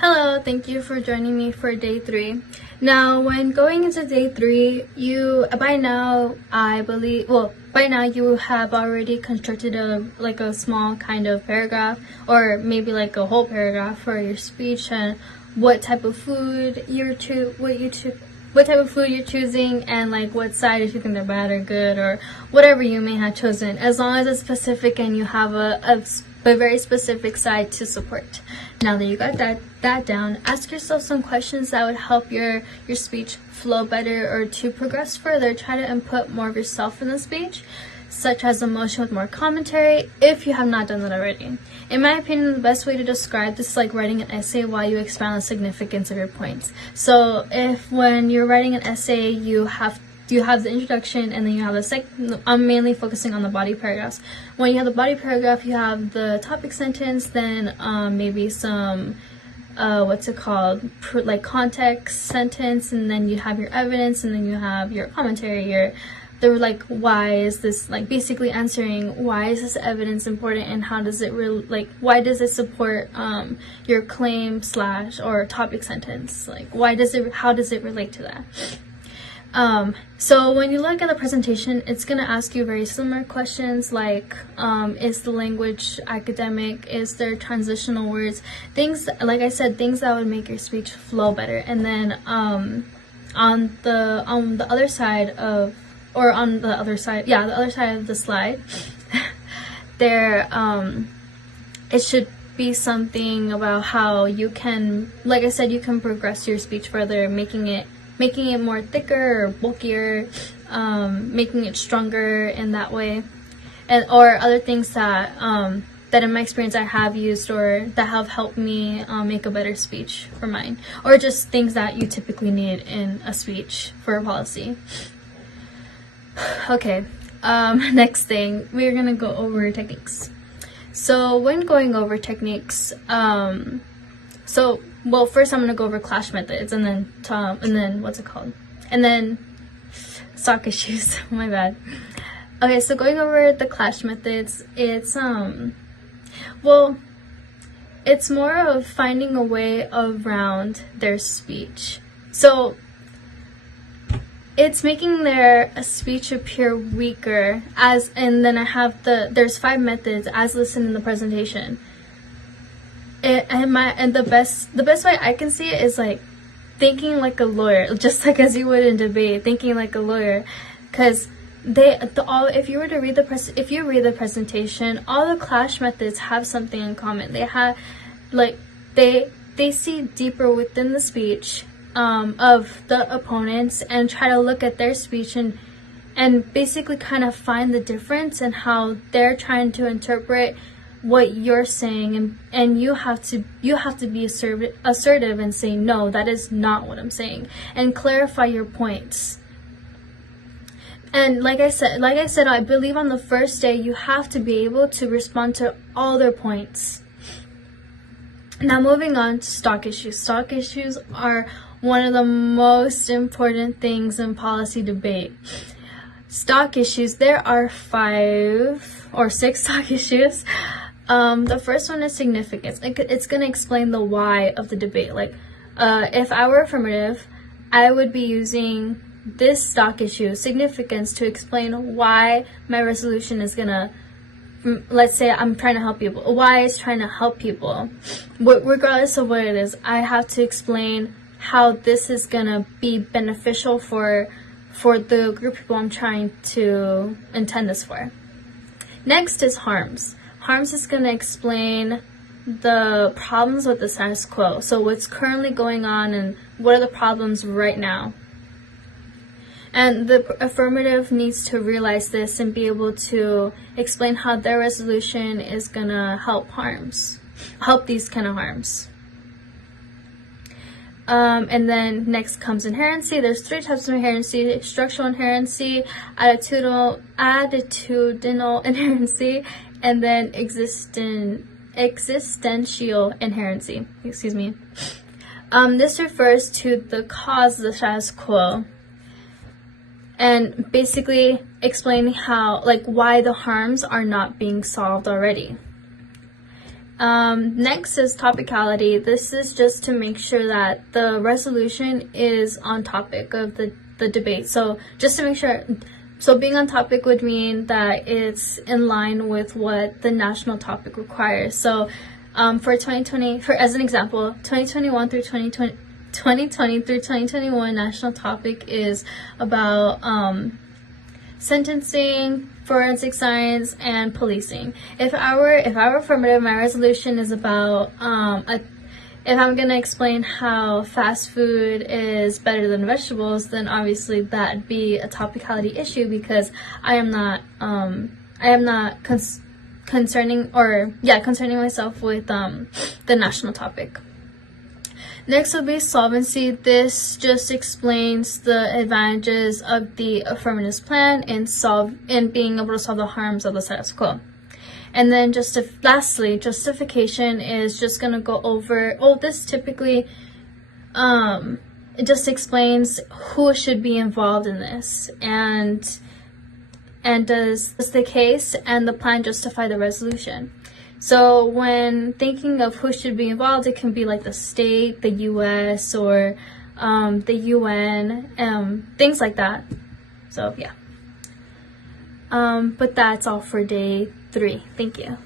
Hello, thank you for joining me for day 3. Now, when going into day 3, by now you have already constructed a small kind of paragraph, or maybe like a whole paragraph for your speech, and what type of food you're choosing, and like what side, if you think they're bad or good, or whatever you may have chosen, as long as it's specific and you have a very specific side to support. Now that you got that down, ask yourself some questions that would help your speech flow better, or to progress further, try to input more of yourself in the speech, such as emotion with more commentary, if you have not done that already. In my opinion, the best way to describe this is like writing an essay while you expand the significance of your points. So if when you're writing an essay, you have the introduction, and then you have I'm mainly focusing on the body paragraphs. When you have the body paragraph, you have the topic sentence, then maybe some like context sentence, and then you have your evidence, and then you have your commentary, why is this, like basically answering why is this evidence important, and how does it why does it support your claim / or topic sentence, like how does it relate to that. So when you look at the presentation, it's going to ask you very similar questions like, is the language academic? Is there transitional words? Things, like I said, things that would make your speech flow better. And then on the other side of the slide, there, it should be something about how you can, like I said, you can progress your speech further, making it more thicker or bulkier, making it stronger in that way, or other things that in my experience I have used, or that have helped me make a better speech for mine, or just things that you typically need in a speech for a policy. Okay, next thing, we're gonna go over techniques. So when going over techniques, well, first I'm gonna go over clash methods, and then stock issues. My bad. Okay, so going over the clash methods, it's it's more of finding a way around their speech. So it's making their speech appear weaker, and then there's 5 methods as listed in the presentation. The best way I can see it is like thinking like a lawyer, just like as you would in debate, thinking like a lawyer, because if you read the presentation, all the clash methods have something in common. They have they see deeper within the speech of the opponents, and try to look at their speech and basically kind of find the difference in how they're trying to interpret what you're saying, and you have to be assertive and say, no, that is not what I'm saying, and clarify your points. And like I said, I believe on the first day you have to be able to respond to all their points. Now moving on to stock issues. Stock issues are one of the most important things in policy debate. Stock issues, there are 5 or 6 stock issues. The first one is significance. It's going to explain the why of the debate. Like, if I were affirmative, I would be using this stock issue, significance, to explain why my resolution is going to, let's say I'm trying to help people, why it's trying to help people. Regardless of what it is, I have to explain how this is going to be beneficial for the group of people I'm trying to intend this for. Next is harms. Harms is going to explain the problems with the status quo. So what's currently going on, and what are the problems right now. And the affirmative needs to realize this and be able to explain how their resolution is going to help these kind of harms. And then next comes inherency. There's 3 types of inherency: structural inherency, attitudinal inherency, and then existential inherency. Excuse me. This refers to the cause of the status quo, and basically explaining why the harms are not being solved already. Next is topicality. This is just to make sure that the resolution is on topic of the debate. So just to make sure, so being on topic would mean that it's in line with what the national topic requires. So for 2020, as an example, 2021 through 2020 through 2021 national topic is about sentencing, forensic science, and policing. If our affirmative, my resolution is about if I'm gonna explain how fast food is better than vegetables, then obviously that'd be a topicality issue, because I am not concerning myself with the national topic. Next will be solvency. This just explains the advantages of the affirmative plan in being able to solve the harms of the status quo. And then lastly, justification is just going to go over, this typically it just explains who should be involved in this, and does the case and the plan justify the resolution. So when thinking of who should be involved, it can be like the state, the US, or the UN, things like that. So yeah. But that's all for day 3. Thank you.